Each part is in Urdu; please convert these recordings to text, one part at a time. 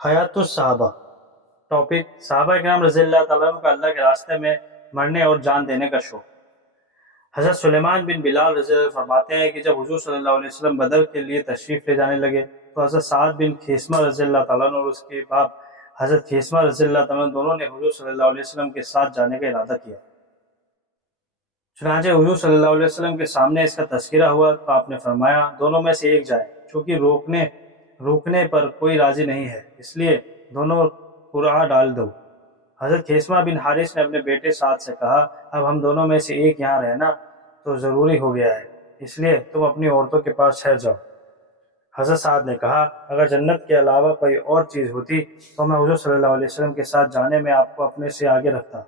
حیات الصحابہ ٹاپک صحابہ کرام رضی اللہ تعالیٰ عنہ کا اللہ کے راستے میں مرنے اور جان دینے کا شوق۔ حضرت سلیمان بن بلال رضی اللہ عنہ فرماتے ہیں کہ جب حضور صلی اللہ علیہ وسلم بدر کے لیے تشریف لے جانے لگے تو حضرت سعد بن خیثمہ رضی اللہ تعالیٰ عنہ اور اس کے باپ حضرت خیثمہ رضی اللہ تعالیٰ عنہ دونوں نے حضور صلی اللہ علیہ وسلم کے ساتھ جانے کا ارادہ کیا۔ چنانچہ حضور صلی اللہ علیہ وسلم کے سامنے اس کا تذکرہ ہوا تو آپ نے فرمایا دونوں میں سے ایک جائے، چونکہ روکنے پر کوئی راضی نہیں ہے، اس لیے دونوں قرعہ ڈال دو۔ حضرت خیثمہ بن حارث نے اپنے بیٹے سعد سے کہا اب ہم دونوں میں سے ایک یہاں رہنا تو ضروری ہو گیا ہے، اس لیے تم اپنی عورتوں کے پاس ٹھہر جاؤ۔ حضرت سعد نے کہا اگر جنت کے علاوہ کوئی اور چیز ہوتی تو میں حضور صلی اللہ علیہ وسلم کے ساتھ جانے میں آپ کو اپنے سے آگے رکھتا،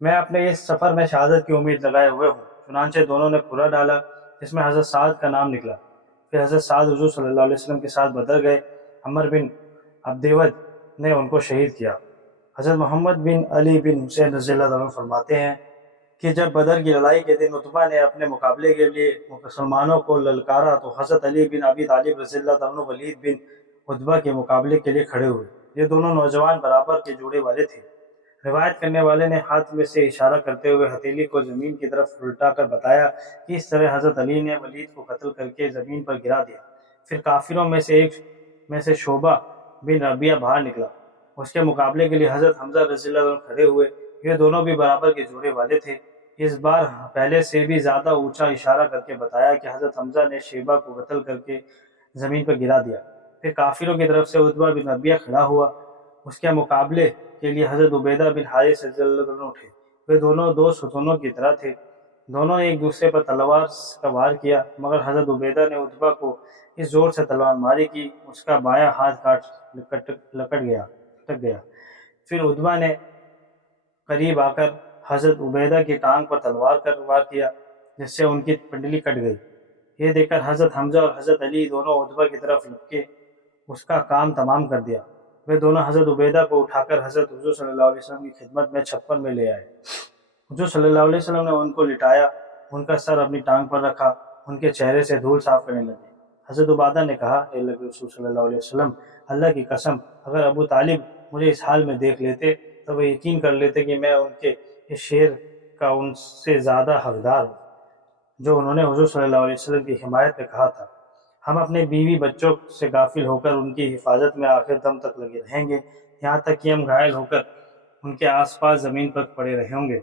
میں اپنے اس سفر میں شہادت کی امید لگائے ہوئے ہوں۔ چنانچہ دونوں نے قرعہ ڈالا جس میں حضرت سعد کا نام نکلا۔ پھر حضرت سعد حضور صلی اللہ علیہ وسلم کے ساتھ بدر گئے۔ عمر بن عبدود نے ان کو شہید کیا۔ حضرت محمد بن علی بن حسین رضی اللہ عنہ فرماتے ہیں کہ جب بدر کی لڑائی کے دن عتبہ نے اپنے مقابلے کے لیے مسلمانوں کو للکارا تو حضرت علی بن ابی طالب رضی اللہ عنہ ولید بن عتبہ کے مقابلے کے لیے کھڑے ہوئے۔ یہ دونوں نوجوان برابر کے جوڑے والے تھے۔ روایت کرنے والے نے ہاتھ میں سے اشارہ کرتے ہوئے ہتھیلی کو زمین کی طرف الٹا کر بتایا کہ اس طرح حضرت علی نے ولید کو قتل کر کے زمین پر گرا دیا۔ پھر کافروں میں سے شعبہ بن ربیعہ باہر نکلا، اس کے مقابلے کے لیے حضرت حمزہ رضی اللہ عنہ کھڑے ہوئے۔ یہ دونوں بھی برابر کے جوڑے والے تھے۔ اس بار پہلے سے بھی زیادہ اونچا اشارہ کر کے بتایا کہ حضرت حمزہ نے شیبہ کو قتل کر کے زمین پر گرا دیا۔ پھر کافروں کی طرف سے عتبہ بن ربیعہ کھڑا ہوا، اس کے مقابلے کے لیے حضرت عبیدہ بن حارث رضی اللہ عنہ اٹھے۔ وہ دونوں دو ستونوں کی طرح تھے، دونوں نے ایک دوسرے پر تلوار کا وار کیا، مگر حضرت عبیدہ نے عتبہ کو اس زور سے تلوار ماری کہ اس کا بایاں ہاتھ لکٹ گیا۔ پھر عتبہ نے قریب آ کر حضرت عبیدہ کی ٹانگ پر تلوار کا وار کیا جس سے ان کی پنڈلی کٹ گئی۔ یہ دیکھ کر حضرت حمزہ اور حضرت علی دونوں عتبہ کی طرف لپکے اس کا کام تمام کر دیا۔ وہ دونوں حضرت عبیدہ کو اٹھا کر حضرت حضور صلی اللہ علیہ وسلم کی خدمت میں چھپر میں لے آئے۔ حضور صلی اللہ علیہ وسلم نے ان کو لٹایا، ان کا سر اپنی ٹانگ پر رکھا، ان کے چہرے سے دھول صاف کرنے لگے۔ حضرت عبادہ نے کہا اے اللہ کے رسول صلی اللہ علیہ وسلم، اللہ کی قسم اگر ابو طالب مجھے اس حال میں دیکھ لیتے تو وہ یقین کر لیتے کہ میں ان کے اس شعر کا ان سے زیادہ حقدار ہوں جو انہوں نے حضور صلی اللہ علیہ وسلم کی حمایت میں کہا تھا۔ ہم اپنے بیوی بچوں سے غافل ہو کر ان کی حفاظت میں آخر دم تک لگے رہیں گے، یہاں تک کہ ہم گھائل ہو کر ان کے آس پاس زمین پر پڑے رہیں گے۔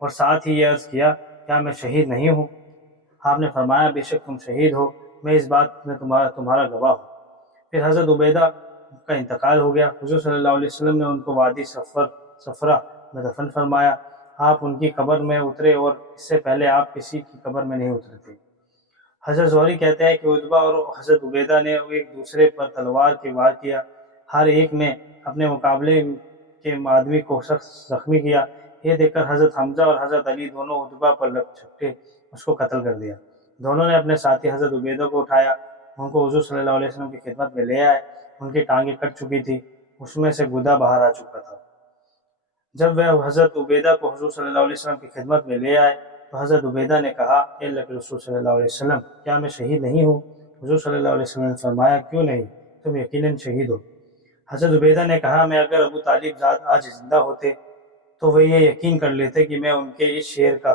اور ساتھ ہی یہ عرض کیا کیا میں شہید نہیں ہوں؟ آپ نے فرمایا بے شک تم شہید ہو، میں اس بات میں تمہارا گواہ ہوں۔ پھر حضرت عبیدہ کا انتقال ہو گیا۔ حضور صلی اللہ علیہ وسلم نے ان کو وادی صفرا میں دفن فرمایا۔ آپ ان کی قبر میں اترے اور اس سے پہلے آپ کسی کی قبر میں نہیں اترے تھے۔ حضرت زہری کہتے ہیں کہ عتبہ اور حضرت عبیدہ نے ایک دوسرے پر تلوار کے وار کیا، ہر ایک نے اپنے مقابلے کے آدمی کو سخت زخمی کیا۔ یہ دیکھ کر حضرت حمزہ اور حضرت علی دونوں عتبہ پر لگ چھپٹے، اس کو قتل کر دیا۔ دونوں نے اپنے ساتھی حضرت عبیدہ کو اٹھایا، ان کو حضور صلی اللہ علیہ وسلم کی خدمت میں لے آئے۔ ان کی ٹانگیں کٹ چکی تھی، اس میں سے گدا باہر آ چکا تھا۔ جب وہ حضرت عبیدہ کو حضور صلی اللہ علیہ وسلم کی خدمت میں لے آئے تو حضرت عبیدہ نے کہا اے اللہ کے رسول صلی اللہ علیہ وسلم، کیا میں شہید نہیں ہوں؟ حضور صلی اللہ علیہ وسلم نے فرمایا کیوں نہیں، تم یقیناً شہید ہو۔ حضرت عبیدہ نے کہا میں اگر ابو طالب زاد آج زندہ ہوتے تو وہ یہ یقین کر لیتے کہ میں ان کے اس شعر کا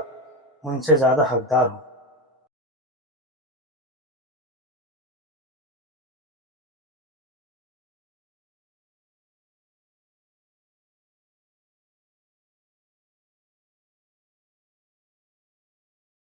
ان سے زیادہ حقدار ہوں۔